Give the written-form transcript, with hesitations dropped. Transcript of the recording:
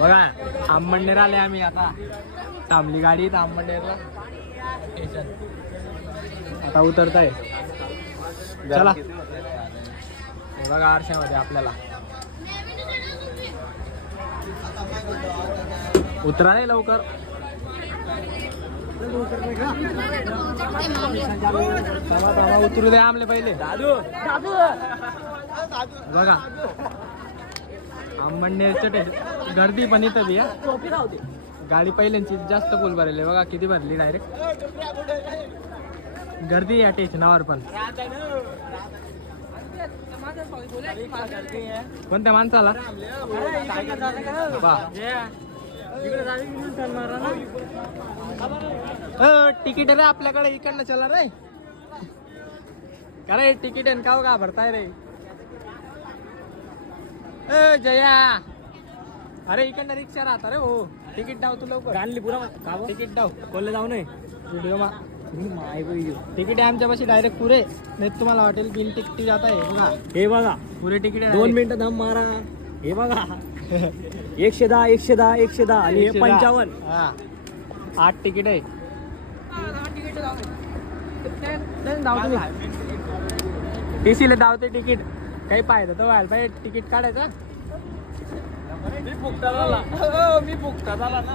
बघा आंबणनेर आले आम्ही आता. थांबली गाडी तर आंबणनेरला स्टेशन. आता उतरताय. चला बघा आरशामध्ये आपल्याला उतरा नाही लवकर. उतरू दे आमले पहिले. दादू बघा आंबणनेरच्या गर्दी पण इथं बी. गाडी पहिल्यांची जास्त फुल भरले बघा किती भरली डायरेक्ट. गर्दी या स्टेशनावर पण. कोणत्या माणसाला तिकीट रे आपल्याकडे इकडनं चला रे. का रे तिकीट आहे का का भरताय रे. जया अरे इकडनं रिक्षा राहता रे हो. तिकीट डाव तू लवकर आणली पुरा. तिकीट डाव कोल्हे जाऊ नये व्हिडिओ मा. तिकीट आहे आमच्यापाशी डायरेक्ट पुरे. नाही तुम्हाला हॉटेल बिल तिकीट जात आहे बघा. हे बघा पुरे तिकीट आहे. 2 मिनिटं दम मारा. हे बघा 110 110 110 आणि 55. हा 8 तिकीट आहे. टीसीला धावते तिकीट. काही पाहिजे तर व्हायला पाहिजे तिकीट काढायचं. मी फुकटा झाला ना.